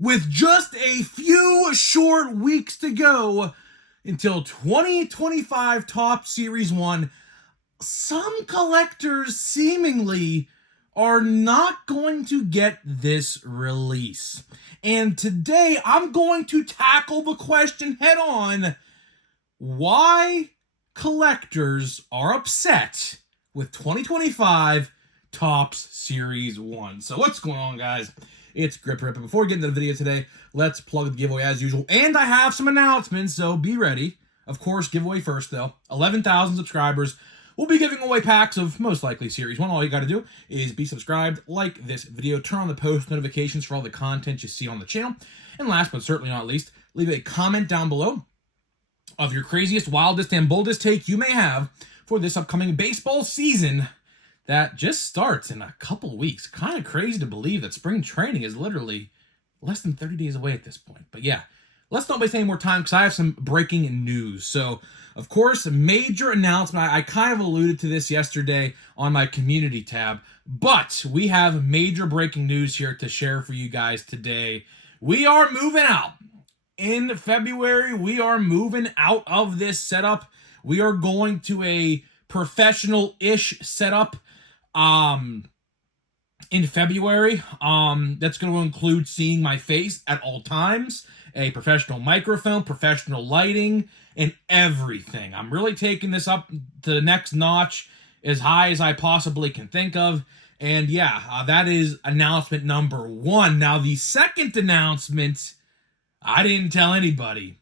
With just a few short weeks to go until 2025 Topps Series 1, some collectors seemingly are not going to get this release. And today I'm going to tackle the question head on: why collectors are upset with 2025 Topps Series 1. So what's going on, guys? It's Grip Ripper. Before we get into the video today, let's plug the giveaway as usual. And I have some announcements, so be ready. Of course, giveaway first, though. 11,000 subscribers. We'll be giving away packs of most likely Series 1. All you got to do is be subscribed, like this video, turn on the post notifications for all the content you see on the channel. And last but certainly not least, leave a comment down below of your craziest, wildest, and boldest take you may have for this upcoming baseball season that just starts in a couple weeks. Kind of crazy to believe that spring training is literally less than 30 days away at this point. But yeah, let's not waste any more time because I have some breaking news. So, of course, a major announcement. I kind of alluded to this yesterday on my community tab, but we have major breaking news here to share for you guys today. We are moving out. In February, we are moving out of this setup. We are going to a professional-ish setup in February. That's going to include seeing my face at all times, a professional microphone, professional lighting, and everything. I'm really taking this up to the next notch, as high as I possibly can think of. And yeah, that is announcement number one. Now, the second announcement, I didn't tell anybody,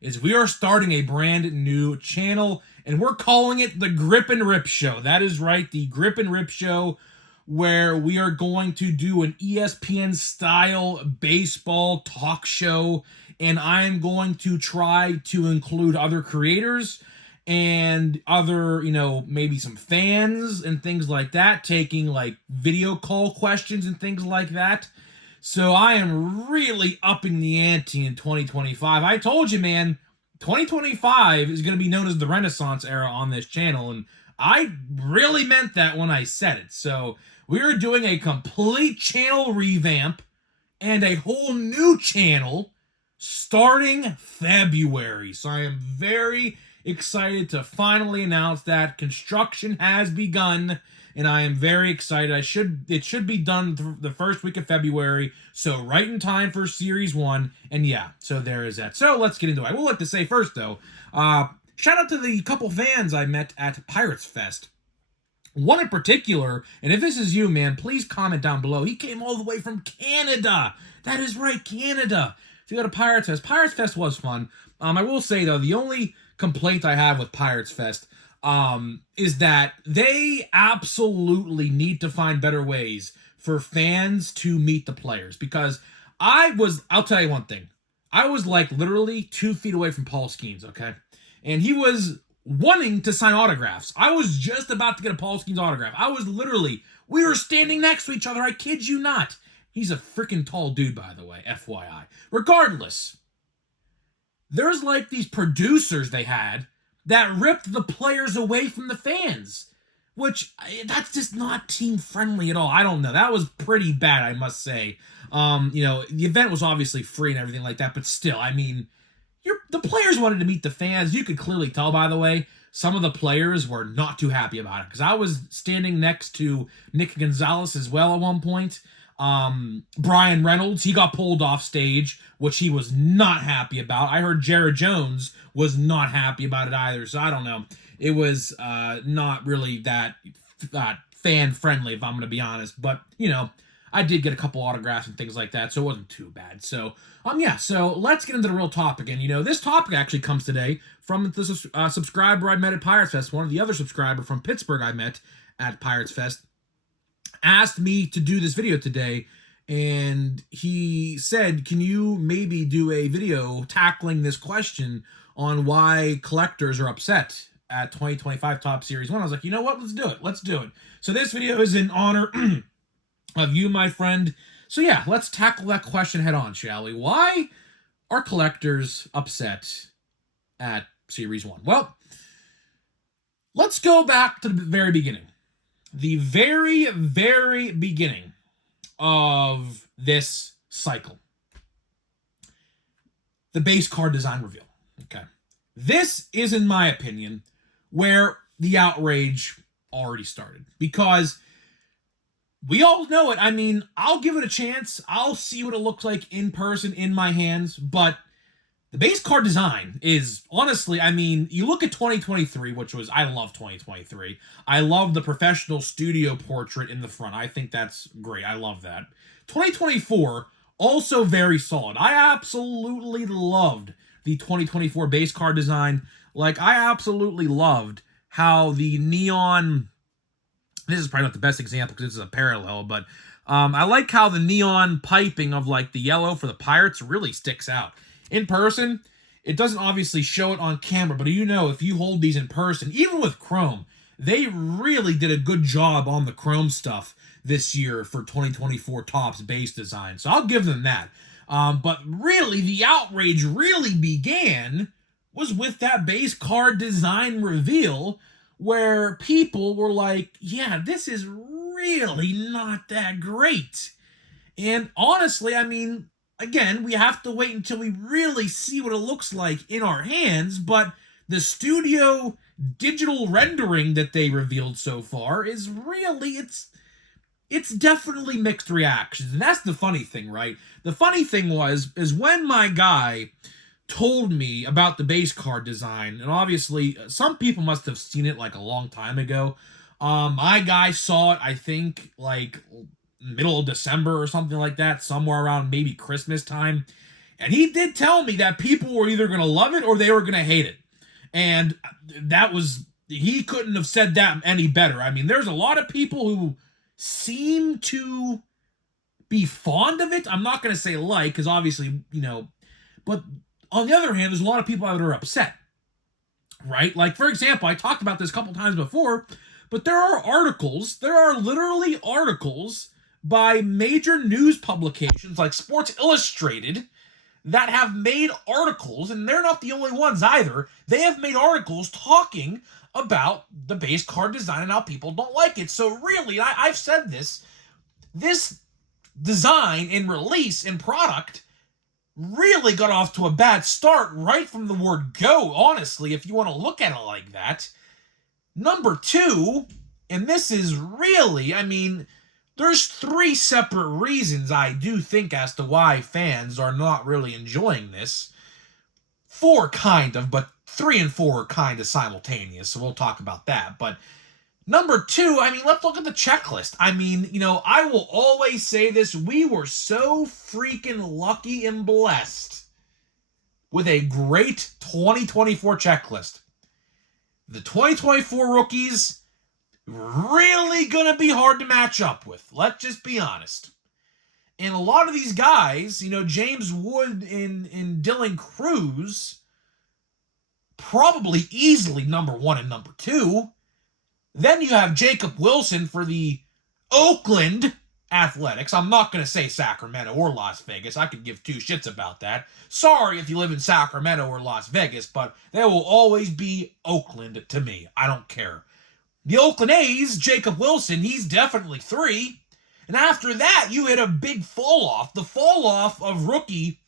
is we are starting a brand new channel, and we're calling it the Grip and Rip Show. That is right, the Grip and Rip Show, where we are going to do an ESPN-style baseball talk show, and I am going to try to include other creators and other, maybe some fans and things like that, taking like video call questions and things like that. So I am really upping the ante in 2025. I told you, man, 2025 is going to be known as the Renaissance era on this channel, and I really meant that when I said it. So we are doing a complete channel revamp and a whole new channel starting February. So I am very excited to finally announce that construction has begun, and I am very excited. It should be done the first week of February, so right in time for Series 1. And yeah, so there is that. So let's get into it. I will like to say first, though, shout out to the couple fans I met at Pirates Fest. One in particular, and if this is you, man, please comment down below. He came all the way from Canada. That is right, Canada, to go to Pirates Fest. Pirates Fest was fun. I will say, though, the only complaint I have with Pirates Fest is that they absolutely need to find better ways for fans to meet the players. Because I'll tell you one thing. I was like literally 2 feet away from Paul Skeens, okay? And he was wanting to sign autographs. I was just about to get a Paul Skeens autograph. We were standing next to each other. I kid you not. He's a freaking tall dude, by the way, FYI. Regardless, there's like these producers they had that ripped the players away from the fans, which that's just not team friendly at all. I don't know. That was pretty bad, I must say. The event was obviously free and everything like that, but still, I mean, the players wanted to meet the fans. You could clearly tell, by the way, some of the players were not too happy about it, because I was standing next to Nick Gonzalez as well at one point. Brian Reynolds, he got pulled off stage, which he was not happy about. I heard Jared Jones was not happy about it either, so I don't know. It was not really that fan friendly, if I'm going to be honest, but I did get a couple autographs and things like that, so it wasn't too bad. So so let's get into the real topic. And this topic actually comes today from the subscriber I met at Pirates Fest. One of the other subscriber from Pittsburgh I met at Pirates Fest asked me to do this video today, and he said, can you maybe do a video tackling this question on why collectors are upset at 2025 Topps Series 1? I was like, you know what? Let's do it. So this video is in honor of you, my friend. So yeah, let's tackle that question head on, shall we? Why are collectors upset at Series 1? Well, let's go back to the very beginning. The very, very beginning of this cycle. the base card design reveal. Okay. This is, in my opinion, where the outrage already started. Because we all know it. I mean, I'll give it a chance. I'll see what it looks like in person, in my hands. But the base card design is, honestly, I mean, you look at 2023, which was, I love 2023. I love the professional studio portrait in the front. I think that's great. I love that. 2024, also very solid. I absolutely loved the 2024 base card design. Like, I absolutely loved how the neon, this is probably not the best example because this is a parallel, but I like how the neon piping of like the yellow for the Pirates really sticks out. In person, it doesn't obviously show it on camera, but you know, if you hold these in person, even with Chrome, they really did a good job on the Chrome stuff this year for 2024 Topps base design. So I'll give them that. But really, the outrage really began was with that base card design reveal where people were like, yeah, this is really not that great. And honestly, I mean, again, we have to wait until we really see what it looks like in our hands, but the studio digital rendering that they revealed so far is really, it's definitely mixed reactions. And that's the funny thing, right? The funny thing is when my guy told me about the base card design, and obviously some people must have seen it like a long time ago. My guy saw it, I think, like middle of December or something like that, somewhere around maybe Christmas time. And he did tell me that people were either going to love it or they were going to hate it. And that was, he couldn't have said that any better. I mean, there's a lot of people who seem to be fond of it. I'm not going to say like, because obviously, you know, but on the other hand, there's a lot of people that are upset, right? Like, for example, I talked about this a couple times before, but there are literally articles by major news publications like Sports Illustrated that have made articles, and they're not the only ones either. They have made articles talking about the base card design and how people don't like it. So really, I've said this design and release and product really got off to a bad start right from the word go, honestly, if you want to look at it like that. Number two, and this is really, I mean, there's three separate reasons I do think as to why fans are not really enjoying this. Four kind of, but 3 and 4 are kind of simultaneous, so we'll talk about that. But number two, I mean, let's look at the checklist. I mean, you know, I will always say this, we were so freaking lucky and blessed with a great 2024 checklist. The 2024 rookies, really gonna be hard to match up with. Let's just be honest. And a lot of these guys, you know, James Wood and Dylan Cruz, probably easily number 1 and number 2. Then you have Jacob Wilson for the Oakland Athletics. I'm not going to say Sacramento or Las Vegas. I could give two shits about that. Sorry if you live in Sacramento or Las Vegas, but they will always be Oakland to me. I don't care. The Oakland A's, Jacob Wilson, he's definitely 3. And after that, you hit a big fall off. The fall off of rookie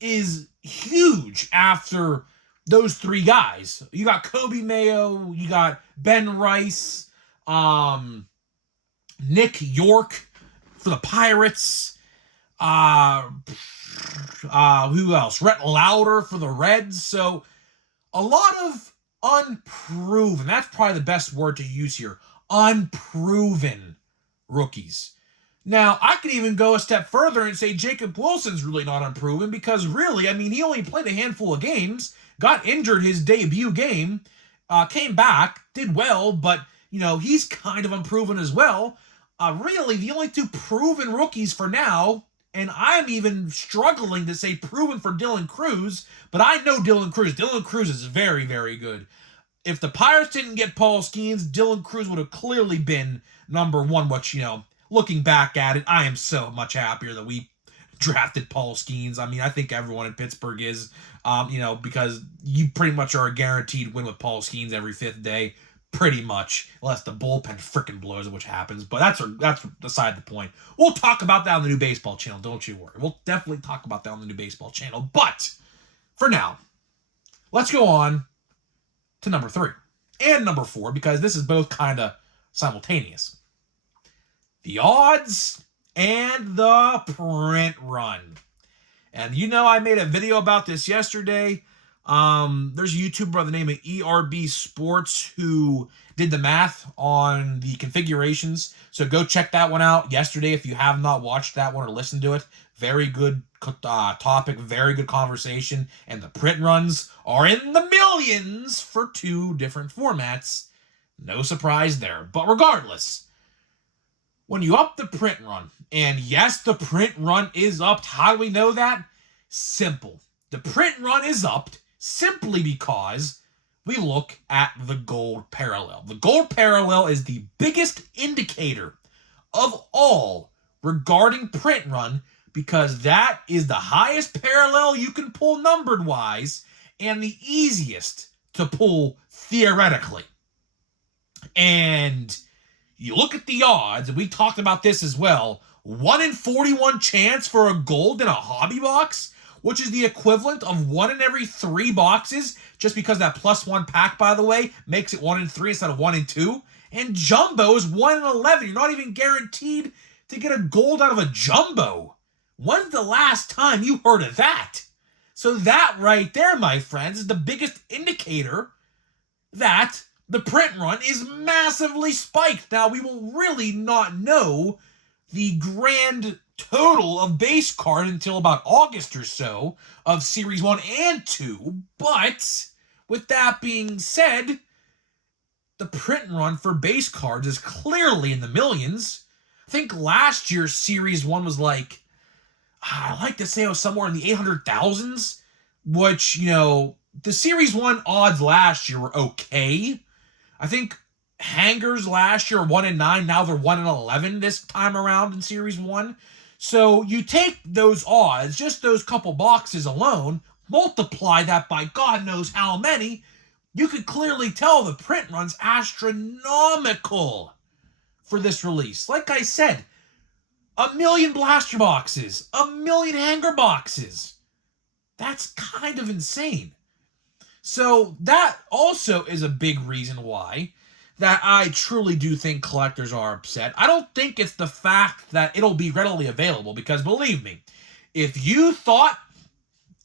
is huge after those 3 guys. You got Kobe Mayo, you got Ben Rice, Nick York for the Pirates, who else? Rhett Lauder for the Reds. So a lot of unproven, that's probably the best word to use here, unproven rookies. Now, I could even go a step further and say Jacob Wilson's really not unproven because really, I mean, he only played a handful of games, got injured his debut game, came back, did well, but, you know, he's kind of unproven as well. Really, the only 2 proven rookies for now, and I'm even struggling to say proven for Dylan Cruz, but I know Dylan Cruz. Dylan Cruz is very, very good. If the Pirates didn't get Paul Skeens, Dylan Cruz would have clearly been number 1, which, you know, looking back at it, I am so much happier that we drafted Paul Skeens. I mean, I think everyone in Pittsburgh is, you know, because you pretty much are a guaranteed win with Paul Skeens every 5th day, pretty much, unless the bullpen freaking blows, which happens. But that's beside the point. We'll talk about that on the new baseball channel. Don't you worry. We'll definitely talk about that on the new baseball channel. But for now, let's go on to number 3 and number 4, because this is both kind of simultaneous. The odds and the print run. And you know, I made a video about this yesterday. There's a YouTuber by the name of ERB Sports who did the math on the configurations. So go check that one out yesterday if you have not watched that one or listened to it. Very good topic, very good conversation. And the print runs are in the millions for 2 different formats. No surprise there. But regardless, when you up the print run, and yes, the print run is upped. How do we know that? Simple. The print run is upped simply because we look at the gold parallel. The gold parallel is the biggest indicator of all regarding print run, because that is the highest parallel you can pull numbered wise and the easiest to pull theoretically. And you look at the odds, and we talked about this as well, 1 in 41 chance for a gold in a hobby box, which is the equivalent of 1 in every 3 boxes, just because that +1 pack, by the way, makes it 1 in 3 instead of 1 in 2. And jumbo is 1 in 11. You're not even guaranteed to get a gold out of a jumbo. When's the last time you heard of that? So that right there, my friends, is the biggest indicator that the print run is massively spiked. Now, we will really not know the grand total of base card until about August or so of Series 1 and 2, but with that being said, the print run for base cards is clearly in the millions. I think last year's Series 1 was like, I like to say it was somewhere in the 800,000s, which, you know, the Series 1 odds last year were okay. I think hangers last year were 1 in 9, now they're 1 in 11 this time around in Series 1. So you take those odds, just those couple boxes alone, multiply that by God knows how many, you could clearly tell the print run's astronomical for this release. Like I said, 1 million blaster boxes, 1 million hanger boxes. That's kind of insane. So that also is a big reason why that I truly do think collectors are upset. I don't think it's the fact that it'll be readily available, because believe me, if you thought,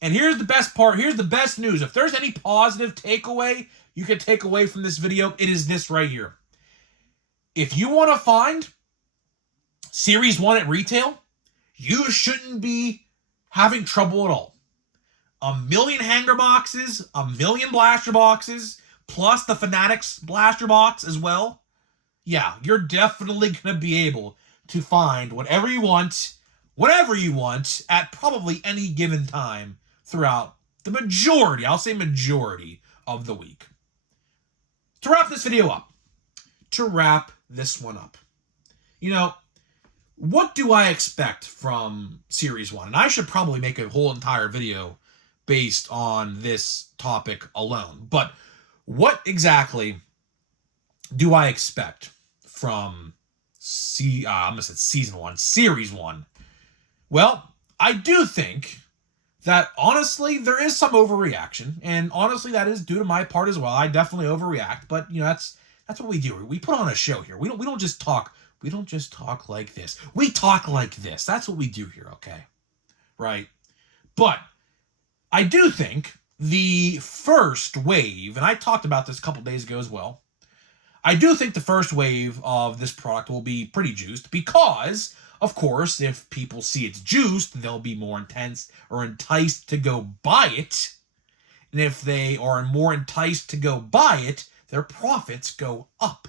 and here's the best part, here's the best news, if there's any positive takeaway you can take away from this video, it is this right here. If you want to find Series 1 at retail, you shouldn't be having trouble at all. 1 million hanger boxes, 1 million blaster boxes, plus the Fanatics blaster box as well. Yeah, you're definitely going to be able to find whatever you want, whatever you want, at probably any given time throughout the majority, I'll say majority, of the week. To wrap this video up, you know, what do I expect from Series 1? And I should probably make a whole entire video based on this topic alone. But what exactly do I expect from Season 1, Series 1? Well, I do think that, honestly, there is some overreaction. And honestly, that is due to my part as well. I definitely overreact. But, you know, that's what we do. We put on a show here. We don't just talk. We don't just talk like this. We talk like this. That's what we do here, okay? Right? But I do think the first wave, and I talked about this a couple days ago as well, I do think the first wave of this product will be pretty juiced because, of course, if people see it's juiced, they'll be more intense or enticed to go buy it. And if they are more enticed to go buy it, their profits go up.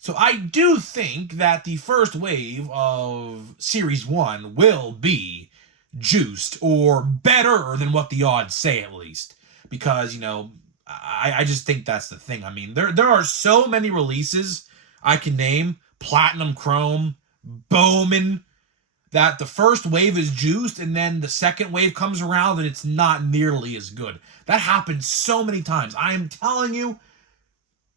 So I do think that the first wave of Series 1 will be juiced, or better than what the odds say, at least. Because, you know, I just think that's the thing. I mean, there are so many releases I can name, Platinum Chrome, Bowman, that the first wave is juiced, and then the second wave comes around and it's not nearly as good. That happens so many times. I am telling you,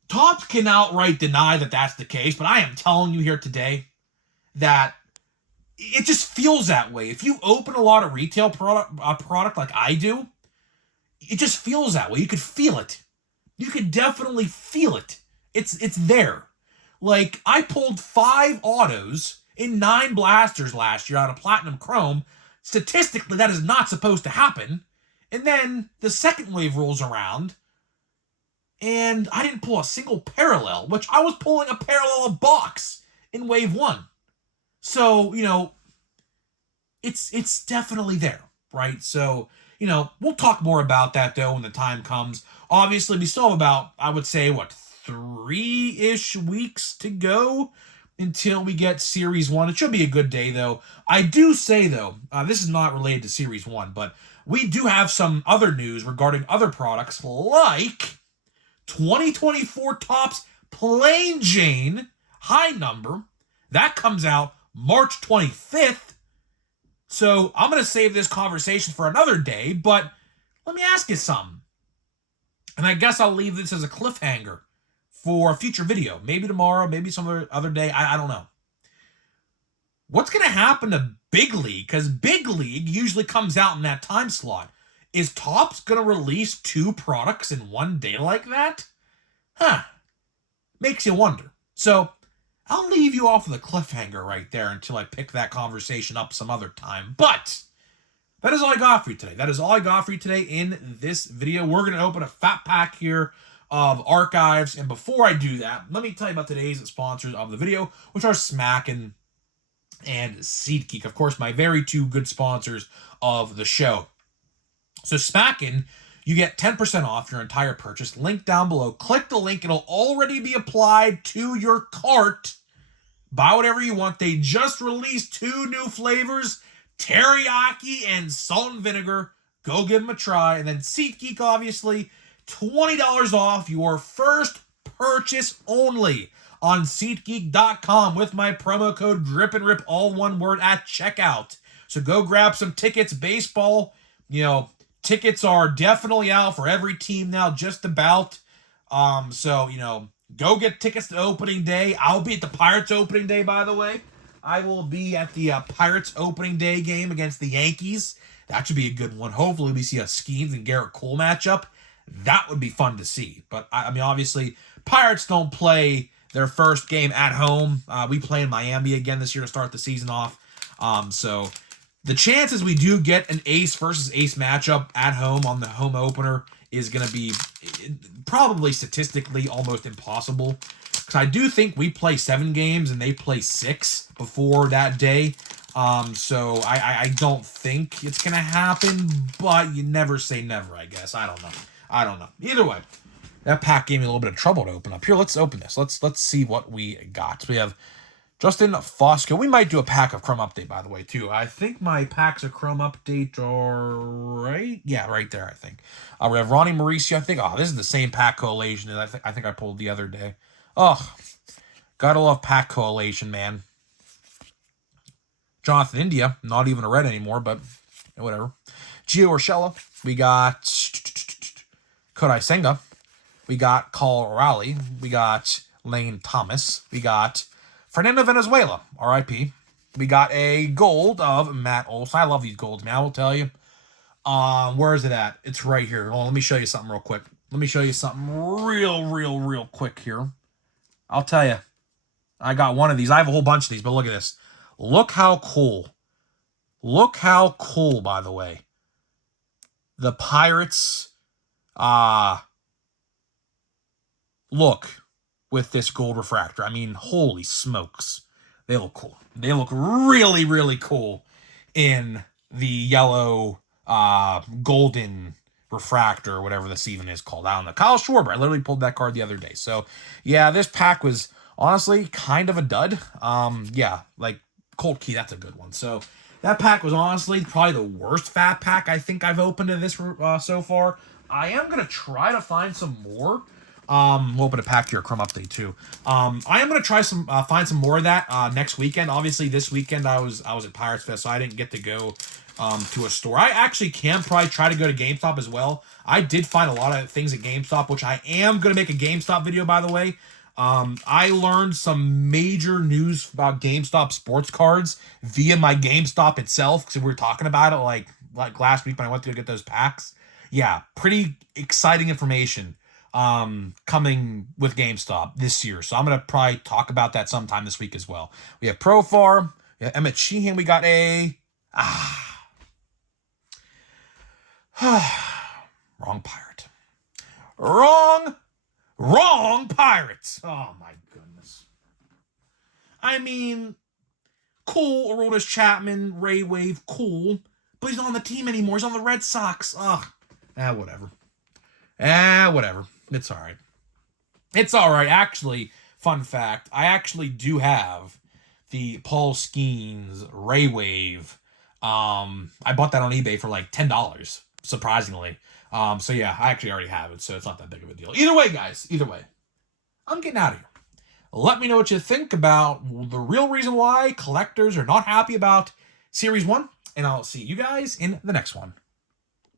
Topps can outright deny that that's the case, but I am telling you here today that it just feels that way. If you open a lot of retail product like I do, it just feels that way. You could feel it. You could definitely feel it. It's there. Like, I pulled 5 autos in 9 blasters last year out of Platinum Chrome. Statistically, that is not supposed to happen. And then the second wave rolls around, and I didn't pull a single parallel, which I was pulling a parallel of box in wave 1. So, it's definitely there, right? So, we'll talk more about that, though, when the time comes. Obviously, we still have about, I would say, 3-ish weeks to go until we get Series 1. It should be a good day, though. I do say, though, this is not related to Series 1, but we do have some other news regarding other products, like 2024 Topps Plain Jane High Number. That comes out March 25th. So I'm going to save this conversation for another day, but let me ask you something. And I guess I'll leave this as a cliffhanger for a future video. Maybe tomorrow, maybe some other day. I don't know. What's going to happen to Big League? Because Big League usually comes out in that time slot. Is Topps going to release 2 products in one day like that? Makes you wonder. So I'll leave you off with a cliffhanger right there until I pick that conversation up some other time. But that is all I got for you today. That is all I got for you today in this video. We're going to open a fat pack here of archives. And before I do that, let me tell you about today's sponsors of the video, which are Smackin' and SeatGeek. Of course, my very 2 good sponsors of the show. So Smackin', you get 10% off your entire purchase. Link down below. Click the link. It'll already be applied to your cart. Buy whatever you want. They just released 2 new flavors, teriyaki and salt and vinegar. Go give them a try. And then SeatGeek, obviously, $20 off your first purchase only on SeatGeek.com with my promo code DRIPANDRIP, all one word, at checkout. So go grab some tickets. Baseball, tickets are definitely out for every team now, just about. So, go get tickets to opening day. I'll be at the Pirates opening day, by the way. I will be at the Pirates opening day game against the Yankees. That should be a good one. Hopefully we see a Skeens and Garrett Cole matchup. That would be fun to see. But, obviously, Pirates don't play their first game at home. We play in Miami again this year to start the season off. So the chances we do get an ace versus ace matchup at home on the home opener is going to be probably statistically almost impossible. Because I do think we play 7 games and they play 6 before that day. So I don't think it's going to happen, but you never say never, I guess. I don't know. Either way, that pack gave me a little bit of trouble to open up. Here, let's open this. Let's see what we got. So we have Justin Fosco. We might do a pack of Chrome Update, by the way, too. I think my packs of Chrome Update are right. Yeah, right there, I think. We have Ronnie Mauricio. I think, this is the same pack collation that I think I pulled the other day. Gotta love pack collation, man. Jonathan India, not even a red anymore, but whatever. Gio Urshela. We got Kodai Senga. We got Carl Raleigh. We got Lane Thomas. We got Fernando Venezuela, RIP. We got a gold of Matt Olson. I love these golds, man. I will tell you. Where is it at? It's right here. Hold on, let me show you something real quick. Let me show you something real quick here. I'll tell you. I got one of these. I have a whole bunch of these, but look at this. Look how cool. Look how cool, by the way. The Pirates, look with this gold refractor. I mean, holy smokes. They look cool. They look really cool in the yellow golden refractor, or whatever this even is called. I don't know. Kyle Schwarber. I literally pulled that card the other day. So, yeah, this pack was honestly kind of a dud. Yeah, like Colt Key, that's a good one. So, that pack was honestly probably the worst fat pack I think I've opened in this so far. I am going to try to find some more. We'll open a pack here, Chrome Update too. I am going to try find some more of that next weekend. Obviously, this weekend I was at Pirates Fest, so I didn't get to go to a store. I actually can probably try to go to GameStop as well. I did find a lot of things at GameStop, which I am going to make a GameStop video, by the way. I learned some major news about GameStop sports cards via my GameStop itself, because we were talking about it like last week when I went to go get those packs. yeah, pretty exciting information coming with GameStop this year. So I'm gonna probably talk about that sometime this week as well. We have Profar, we have Emmett Sheehan, we got a wrong pirate. Wrong pirates. Oh my goodness. I mean, cool, Aroldis Chapman, Ray Wave, cool. But he's not on the team anymore. He's on the Red Sox. Ugh. Whatever. Whatever. It's alright. It's alright. Actually, fun fact, I actually do have the Paul Skeens Ray Wave. I bought that on eBay for like $10, surprisingly. So yeah, I actually already have it, so it's not that big of a deal. Either way, guys, I'm getting out of here. Let me know what you think about the real reason why collectors are not happy about Series 1, and I'll see you guys in the next one.